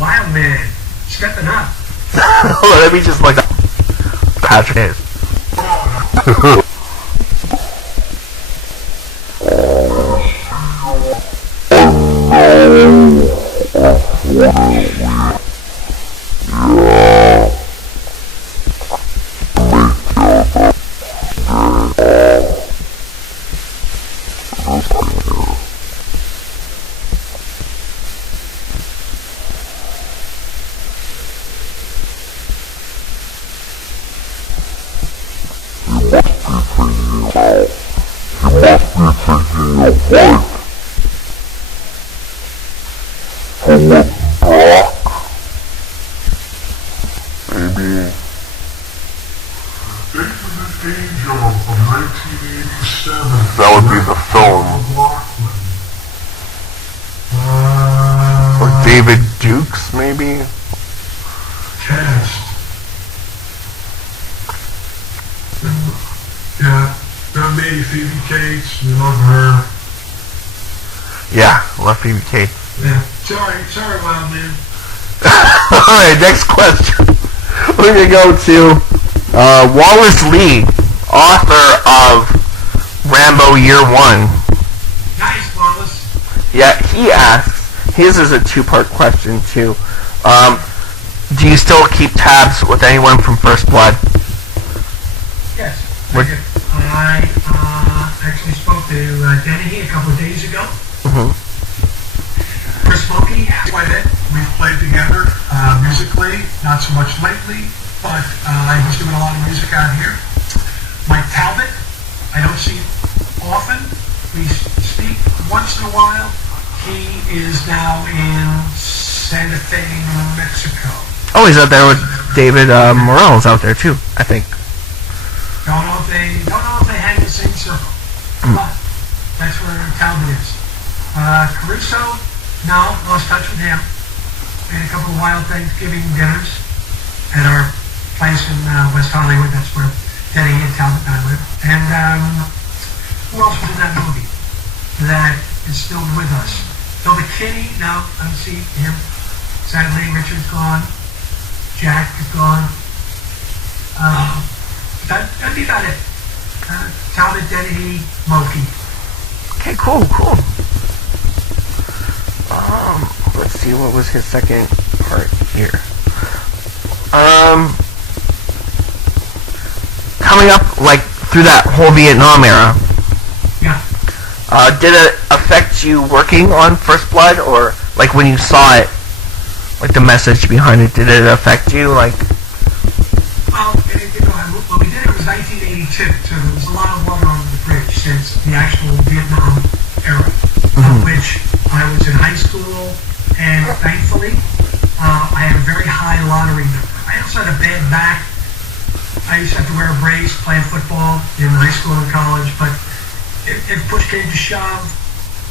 Wild man, stepping up. Let me just like Patrick is. That would be the film. Or David Dukes, maybe? Cast. Yeah, that maybe Phoebe Cates. We love her. Yeah, love Phoebe Cates. Yeah. Sorry, wild man. Alright, next question. We're gonna go to Wallace Lee, author of Rambo Year One. Nice, Wallace. Yeah, he asks, his is a two-part question too. Do you still keep tabs with anyone from First Blood? Yes, I do. I actually spoke to Denny a couple of days ago. Chris Smokey, quite a bit. We've played together musically, not so much lately, but he's doing a lot of music out here. Mike Talbot, I don't see often. We speak once in a while. He is now in Santa Fe, New Mexico. Oh, he's out there with David Morales out there too, I think. Don't know if they hang the same circle, but that's where Talbot is. Caruso, no, lost touch with him. We had a couple of wild Thanksgiving dinners at our place in West Hollywood. That's where Denny and Talbot and I live. And who else was in that movie that is still with us? Bill McKinney, no, I don't see him. Sadly, Richard's gone. Jack is gone. That'd be about it. Talbot, Denny, Moki. Okay, cool. Let's see, what was his second part here? Coming up, like, through that whole Vietnam era. Yeah. Did it affect you working on First Blood, or, like, when you saw it, like, the message behind it, did it affect you, like? Well, when we did it, it was 1982, so there was a lot of water under the bridge since the actual Vietnam era, of which I was in high school, and thankfully, I had a very high lottery number. I also had a bad back. I used to have to wear a brace playing football in high school and college, but if push came to shove,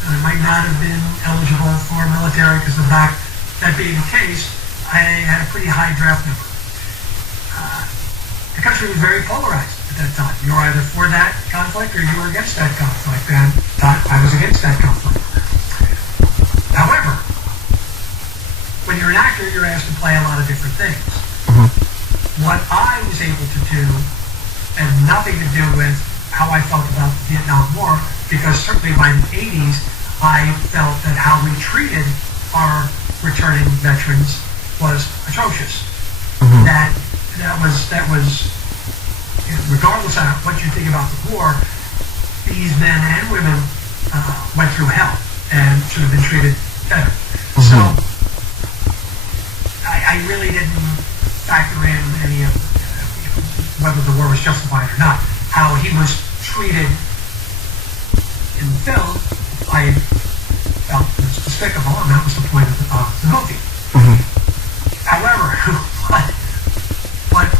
I might not have been eligible for military because of the back. That being the case, I had a pretty high draft number. The country was very polarized at that time. You were either for that conflict or you were against that conflict, and I was against that conflict. However, when you're an actor, you're asked to play a lot of different things. What I was able to do had nothing to do with how I felt about the Vietnam War, because certainly by the 80s, I felt that how we treated our returning veterans was atrocious. That was regardless of what you think about the war, these men and women went through hell and should have been treated better. So I really didn't factor in any of whether the war was justified or not. How he was treated in the film, I felt was despicable, and that was the point of the movie. However, what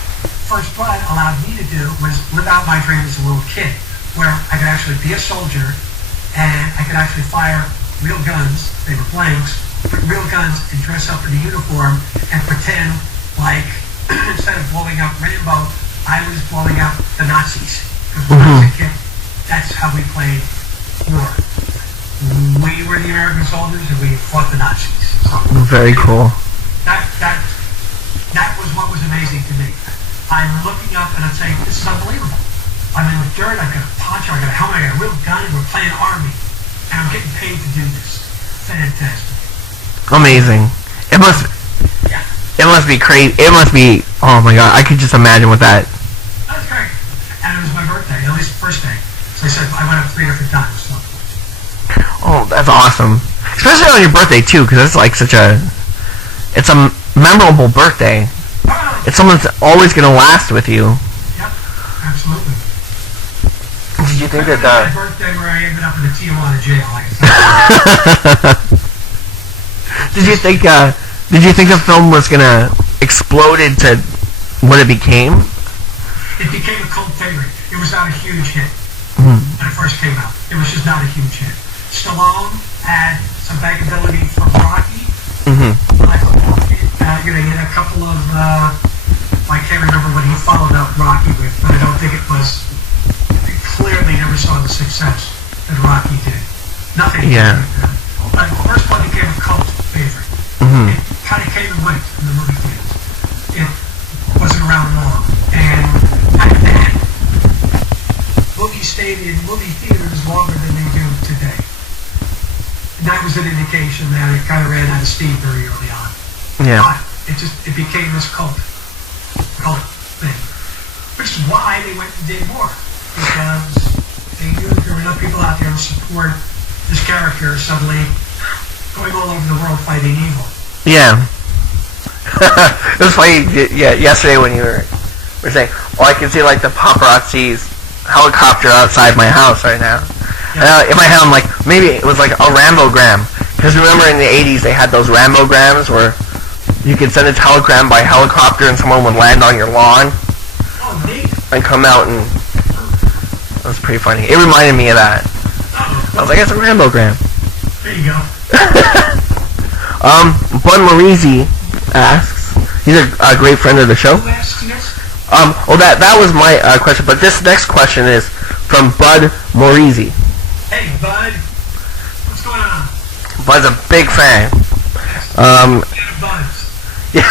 First Blood allowed me to do was live out my dream as a little kid, where I could actually be a soldier and I could actually fire real guns. They were blanks, but real guns, and dress up in a uniform and pretend like instead of blowing up Rambo, I was blowing up the Nazis. Because when I was a kid, that's how we played war. We were the American soldiers and we fought the Nazis. So, very cool. I'm looking up and I'm saying, this is unbelievable. I'm in the dirt, I've got a poncho, I've got a helmet, I've got a real gun, and we're playing Army. And I'm getting paid to do this. Fantastic. Amazing. It must be crazy. It must be, oh my god, I could just imagine with that. That's great. And it was my birthday, at least the first day. So I said, I went up 3 different times. So. Oh, that's awesome. Especially on your birthday too, because it's like it's a memorable birthday. It's something that's always going to last with you. Yep, absolutely. Did you think that my birthday where I ended up in the Tijuana jail, like I said. Did you think the film was going to explode into what it became? It became a cult favorite. It was not a huge hit when it first came out. It was just not a huge hit. Stallone had some bankability from Rocky. He had a couple of, I can't remember what he followed up Rocky with, but I don't think it was, he clearly never saw the success that Rocky did. Nothing. Yeah. But the first one became a cult favorite. It kind of came and went in the movie theaters. It wasn't around long. And back then, movies stayed in movie theaters longer than they do today. And that was an indication that it kind of ran out of steam very early on. Yeah. But it became this cult thing. Which is why they went and did more. Because they knew there were enough people out there to support this character suddenly going all over the world fighting evil. Yeah. It was funny, yesterday when you were saying, oh, I can see like the paparazzi's helicopter outside my house right now. Yeah. In my head, I'm like, maybe it was like a Rambogram. Because remember in the 80s they had those Rambograms where you could send a telegram by helicopter and someone would land on your lawn. Oh, neat. And come out, and that was pretty funny. It reminded me of that. I was like, it's a Rambogram. There you go. Bud Marizzi asks, he's a great friend of the show. Who asked this? Well, that was my question, but this next question is from Bud Marizzi. Hey, Bud. What's going on? Bud's a big fan. Buds. Yeah.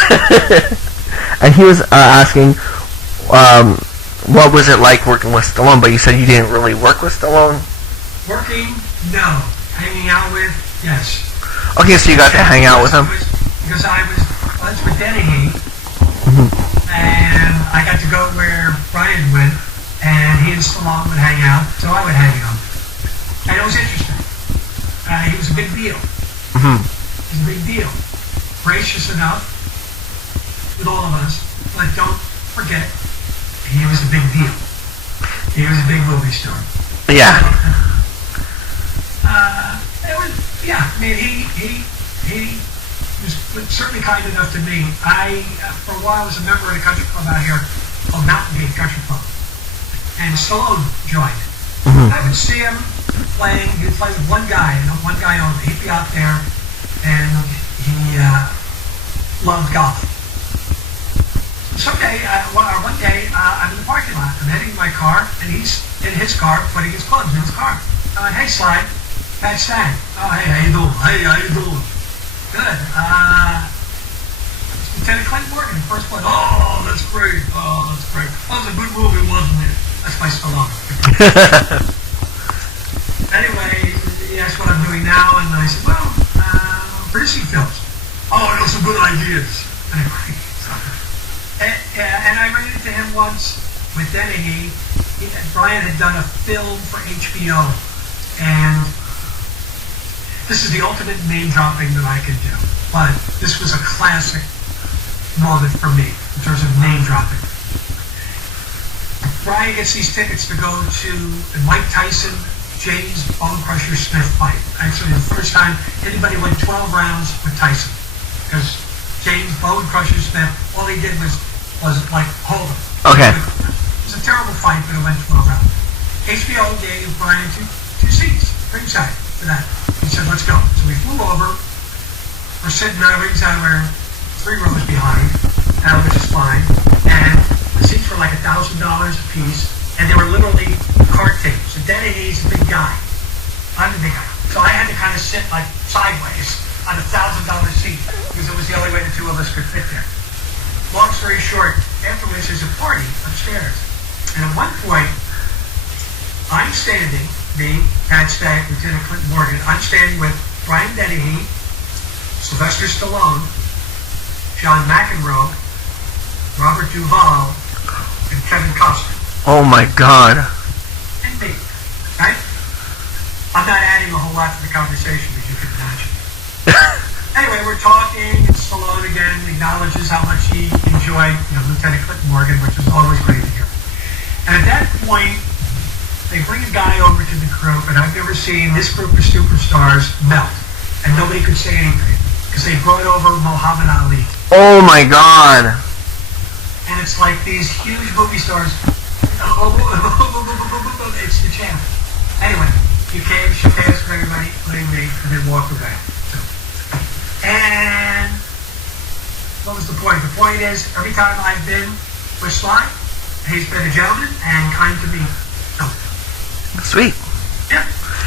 And he was asking, what was it like working with Stallone? But you said you didn't really work with Stallone. Working? No. Hanging out with? Yes. Okay, so you got to hang out with him? Because I was friends with Dennehy, and I got to go where Brian went, and he and Stallone would hang out, so I would hang out. And it was interesting. He was a big deal. He was a big deal. Gracious enough with all of us, but don't forget, he was a big deal. He was a big movie star. Yeah. It was, yeah, I mean, he was certainly kind enough to me. I, for a while, was a member of a country club out here called Mountain Gate Country Club. And Stallone joined it. I would see him playing, he'd play with one guy, one guy only. He'd be out there, and he loved golf. One day, I'm in the parking lot. I'm heading my car, and he's in his car, putting his clubs in his car. I went, hey, Sly, Pat Stagg. Oh, hey, how you doing? Hey, how you doing? Good. Lieutenant Clint Morgan, first one. Oh, that's great. Oh, that's great. That was a good movie, wasn't it? That's my Stallone. Anyway, he asked what I'm doing now, and I said, well, producing films. Oh, those are good ideas. And I ran into him once with Dennehy. Brian had done a film for HBO, and this is the ultimate name dropping that I can do. But this was a classic moment for me in terms of name dropping. Brian gets these tickets to go to the Mike Tyson, James Bone Crusher Smith fight. Actually, the first time anybody went 12 rounds with Tyson. Because James Bone Crusher Smith, all he did was like hold him. Okay. It was a terrible fight, but it went 12 rounds. HBO gave Brian two seats, ringside, for that. He said, let's go. So we flew over. We're sitting on ringside, we're 3 rows behind, which is fine. And the seats were like $1,000 a piece, and they were literally card tables. So Dennehy's a big guy. I'm the big guy. So I had to kind of sit like sideways on a $1,000 seat because it was the only way the two of us could fit there. long story short, afterwards there's a party upstairs. And at one point, I'm standing, me, Pat Stagg, Lieutenant Clinton Morgan, I'm standing with Brian Dennehy, Sylvester Stallone, John McEnroe, Robert Duvall, and Kevin Costner. Oh my God. And me, right? I'm not adding a whole lot to the conversation, as you can imagine. Anyway, we're talking, and Stallone again acknowledges how much he enjoyed, Lieutenant Clinton Morgan, which was always great to hear. And at that point, they bring a guy over to the group, and I've never seen this group of superstars melt. And nobody could say anything, because they brought over Muhammad Ali. Oh my God. And it's like these huge movie stars. It's the champ. Anyway, you came, shook hands with everybody, including me, and then walked away. And what was the point? The point is, every time I've been with Sly, he's been a gentleman and kind to me. So, Sweet. yeah.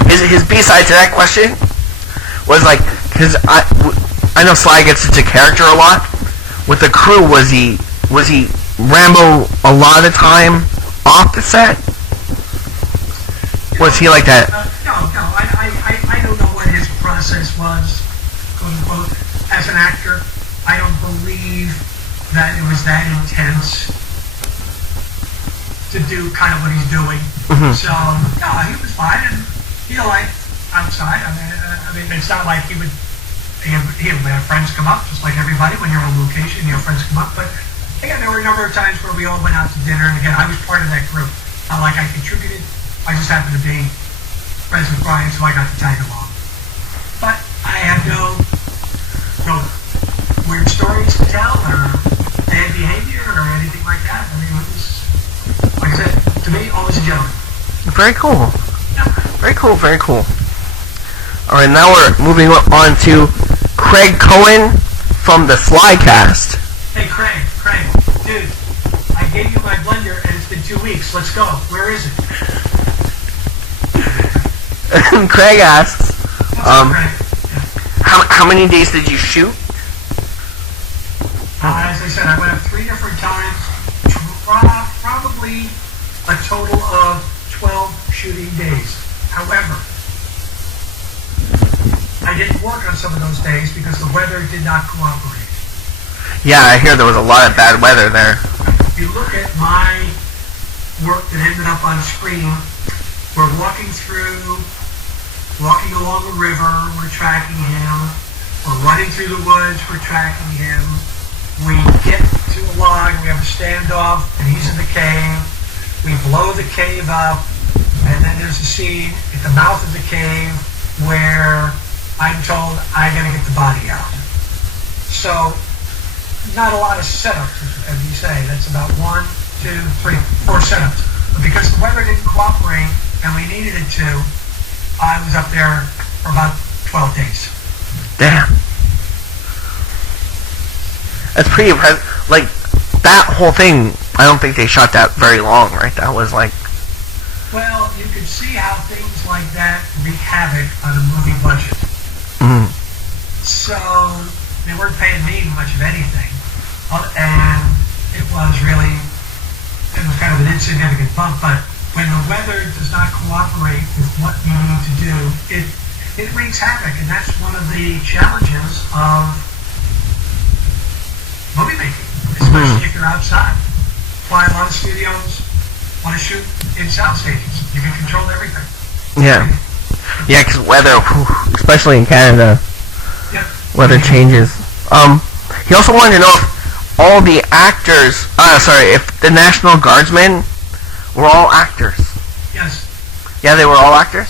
His B-side to that question was like, because I know Sly gets into character a lot. With the crew, was he Rambo a lot of the time off the set? Was he like that? No. I don't know what his process was, quote unquote, as an actor. I don't believe that it was that intense to do kind of what he's doing. Mm-hmm. So, no, he was fine, and like outside. I mean, it's not like he would have friends come up, just like everybody when you're on location. Friends come up, but again, there were a number of times where we all went out to dinner, and again, I was part of that group. Not like I contributed. I just happened to be friends with Brian, so I got to tag along. But I had no weird stories to tell, or bad behavior, or anything like that. I mean, it was, like I said, to me, always a gentleman. Very cool. Yeah. Very cool, very cool. Alright, now we're moving on to Craig Cohen from the Slycast. Hey, Craig, dude, I gave you my blender, and it's been 2 weeks. Let's go. Where is it? Craig asks, Craig? how many days did you shoot? As I said, I went up 3 different times, probably a total of 12 shooting days. However, I didn't work on some of those days because the weather did not cooperate. Yeah, I hear there was a lot of bad weather there. If you look at my work that ended up on screen, we're walking along a river, we're tracking him. We're running through the woods, we're tracking him. We get to a log, we have a standoff, and he's in the cave. We blow the cave up, and then there's a scene at the mouth of the cave where I'm told I gotta get the body out. So, not a lot of setups, as you say. That's about 1, 2, 3, 4 setups. But because the weather didn't cooperate and we needed it to, I was up there for about 12 days. Damn. That's pretty impressive. Like, that whole thing, I don't think they shot that very long, right? That was like... Well, you could see how things like that wreak havoc on a movie budget. Mm. So, they weren't paying me much of anything. And it was kind of an insignificant bump, but when the weather does not cooperate with what you need to do, it wreaks havoc, and that's one of the challenges of movie making, especially if you're outside. Why a lot of studios want to shoot in sound stages. You can control everything. Yeah. Yeah, because weather, especially in Canada, Yep. weather changes. He also wanted to know if all the actors, if the National Guardsmen were all actors. Yes. Yeah, they were all actors?